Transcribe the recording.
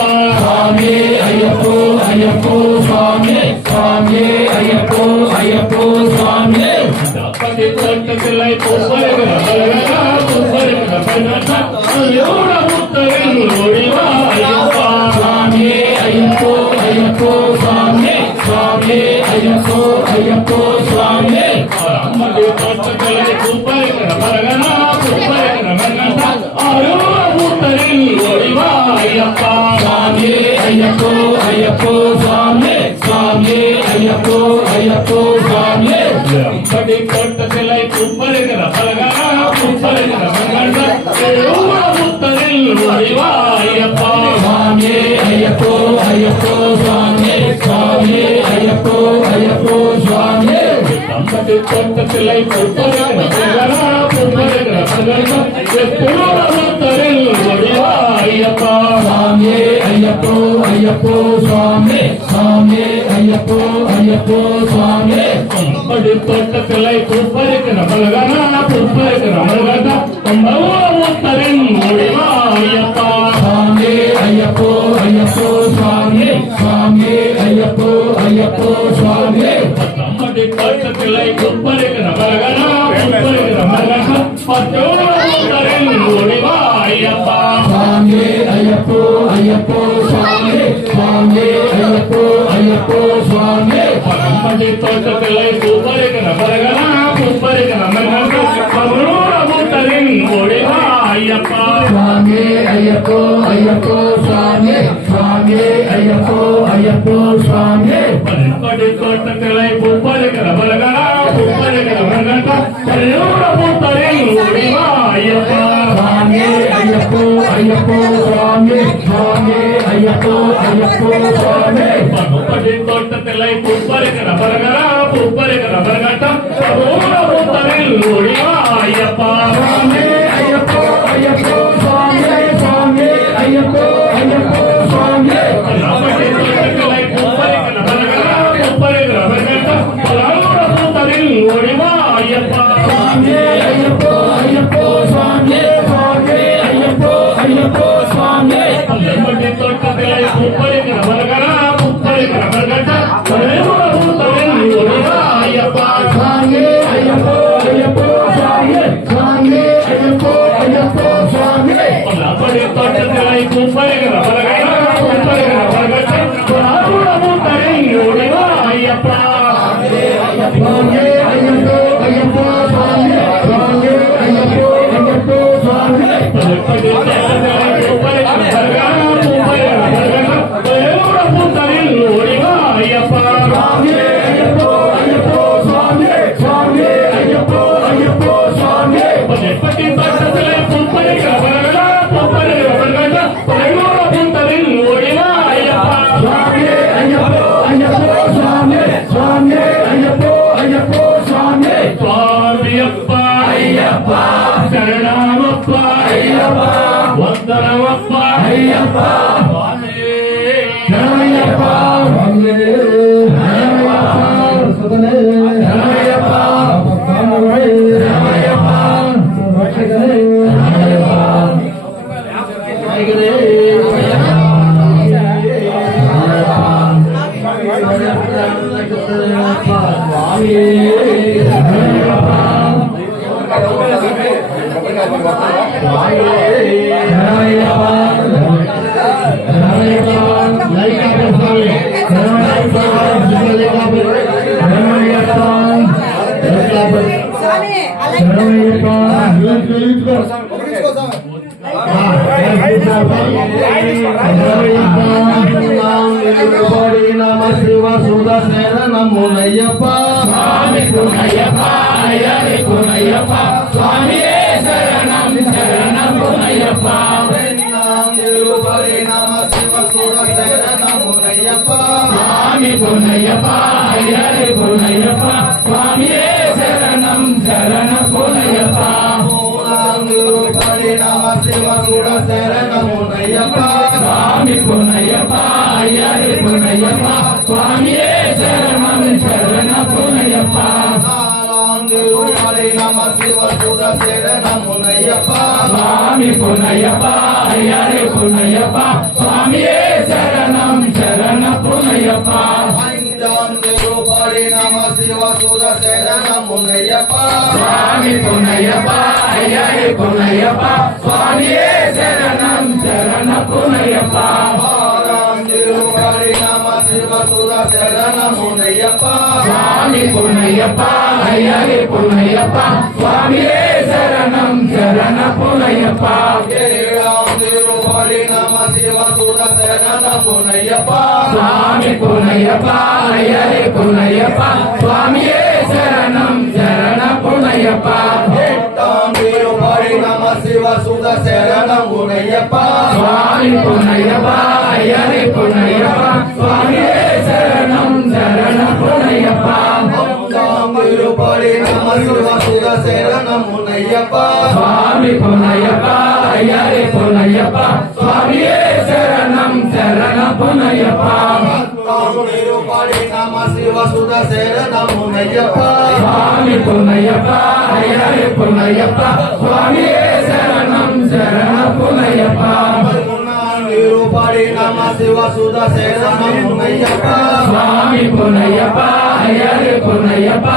சுவாமி ஐயப்போ ஐயப்போ சுவாமி சுவாமி ஐயப்போ ஐயப்போ சுவாமி தப்பதி தோட்டத்தில்லை பூப்பருகிற பலகா பூப்பருகிற பலகா அயோட முத்தரில் ஒளிவா ஐயப்பா சுவாமி ஐயப்போ ஐயப்போ சுவாமி சுவாமி ஐயப்போ ஐயப்போ சுவாமி அம்மதி தோட்டத்தில்லை பூப்பருகிற பலகா பூப்பருகிற பலகா அயோட முத்தரில் ஒளிவா ஐயப்பா சுவாமி ஐயப்போ ஐயப்போ சுவாமி சுவாமி ஐயப்போ ஐயப்போ சுவாமி அம்படி தோட்டத்திலை பூப்பருகிற பலகா பூப்பருகிற பலகா முத்தரில் ஒளிவா ஐயப்பா சுவாமி ஐயப்போ ஐயப்போ சுவாமி சுவாமி ஐயப்போ ஐயப்போ சுவாமி அம்படி தோட்டத்திலை பூப்பருகிற பலகா பூப்பருகிற பலகா முத்தரில் ஒளிவா ஐயப்பா சுவாமி ஐயப்போ ஐயப்போ சுவாமி சுவாமி ஐயப்போ ஐயப்போ சுவாமி அம்படி தோட்டத்திலை பூப்பருகிற பலகா பூப்பருகிற பலகா முத்தரில் ஒளிவா ஐயப்பா சுவாமி ஐயப்போ ஐயப்போ சுவாமி சுவாமி ஐயப்போ ஐயப்போ சுவாமி அம்படி தோட்டத்திலை பூப்பருகிற பலகா பூப்பருகிற பலகா முத்தரில் ஒளிவா ஐயப்பா சுவாமி ஐயப்போ ஐயப்போ சுவாமி சுவாமி ஐயப்போ ஐயப்போ சுவாமி அம்படி தோட்டத்திலை பூப்பருகிற பலகா பூப்பருகிற பலகா முத்தரில் ஒளிவா ஐயப்பா சுவாமி ஐயப்போ ஐயப்போ சுவாமி சுவாமி ஐயப்போ ஐயப்போ சுவாமி அம்படி தோட்டத்திலை பூப்பருகிற பலகா பூப்பருகிற பலகா முத்தரில் ஒளிவா ஐயப்பா சுவாமி ஐயப்போ ஐயப்போ சுவாமி சுவாமி ஐயப்போ ஐயப்போ சுவாமி அம்படி தோட்டத்திலை பூப்பருகிற பலகா பூப்பருகிற பலகா முத்தரில் ஒளிவா ஐயப்பா சுவாமி ஐயப்போ ஐயப்போ சுவாமி சுவாமி ஐயப்போ ஐயப்போ சுவாமி அம்படி தோட்டத்திலை பூப்பருகிற பலகா பூப்பருகிற பலகா முத்தரில் ஒளிவா ஐயப்பா சுவாமி ஐயப்போ ஐயப்போ சுவாமி சுவாமி ஐயப்போ ஐயப்போ சுவாமி அம்படி தோட்டத்திலை பூப்பருகிற பலகா பூப்பருகிற பலகா முத்தரில் ஒளிவா ஐயப்பா சுவாமி ஐயப்போ ஐயப்போ சுவாமி சுவாமி ஐயப்போ ஐயப்போ சுவாமி அம்படி தோட்டத்திலை பூப்பருகிற பலகா பூப்பருகிற பலகா முத்தரில் ஒளிவா ஐயப்பா சுவாமி ஐயப்போ ஐயப்போ சுவாமி சுவாமி ஐயப்போ ஐயப்போ சுவாமி அம்படி தோட்டத்திலை பூப்பருகிற பலகா பூப்பருகிற பலகா முத்தரில் ஒளிவா ஐயப்பா சுவாமி ஐயப்போ ஐயப்போ சுவாமி சுவாமி ஐயப்போ ஐயப்போ சுவாமி அம்படி தோட்டத்திலை பூப்பருகிற பலகா பூப்பருகிற பலகா முத்தரில் ஒளிவா ஐயப்பா சுவாமி ஐயப்போ ஐயப்போ சுவாமி சுவாமி ஐயப்போ ஐயப்போ சுவாமி சுவாமியப்பா ஐயப்பா சரணமப்பா ஐயப்பா வந்தனமப்பா ஐயப்பா சுவாமி சரணமப்பா சுவாமி சரணமப்பா சுதனே சரணமப்பா சுவாமி சரணமப்பா ரட்சகனே சரணமப்பா ஐகனே నమోనయ్యప్ప స్వామి పునయ్యప్ప అయ్యని పునయ్యప్ప స్వామి శరణం శరణం పునయ్యప్ప స్వామి పునయ్యప్ప అయ్యని పునయ్యప్ప స్వామి శరణం శరణం పునయ్యప్ప స్వామి పునయ్యప్ప అయ్యని పునయ్యప్ప స్వామి శరణం శరణ పునయ్యప్ప స్వామి పునయ్యప్ప అయ్యని పునయ్యప్ప స్వామి పునయ్యప్ప స్వామి పునయ్యప్ప అయ్యరి పునయ్యప్ప స్వామియే శరణం శరణ పునయ్యప్ప తిరుపతి నామ శివ సుర శరణమునయ్యప్ప స్వామి పునయ్యప్ప అయ్యరి పునయ్యప్ప స్వామియే శరణం శరణ పునయ్యప్ప తిరుపతి నామ శివ సుర శరణమునయ్యప్ప స్వామి పునయ్యప్ప అయ్యరి పునయ్యప్ప స్వామియే శరణం శరణ పునయ్యప్ప తిరుపతి నామ శివ సుర శరణమునయ్యప్ప స్వామి పునయ్యప్ప అయ్యరి పునయ్యప్ప స్వామియే శరణం శరణ పునయ్యప్ప తిరుపతి నామ శివ సుర శరణమునయ్యప్ప స్వామి పునయ్యప్ప అయ్యరి పునయ్యప్ప స్వామియే శరణం శరణ పునయ్యప్ప తిరుపతి నామ శివ సుర శరణమునయ్యప్ప స్వామి పునయ్యప్ప అయ్యరి పునయ్యప్ప స్వామియే శరణం శరణ పునయ్యప్ప తిరుపతి నామ శివ సుర శరణమునయ్యప్ప స్వామి పునయ్యప్ప అయ్యరి పునయ్యప్ప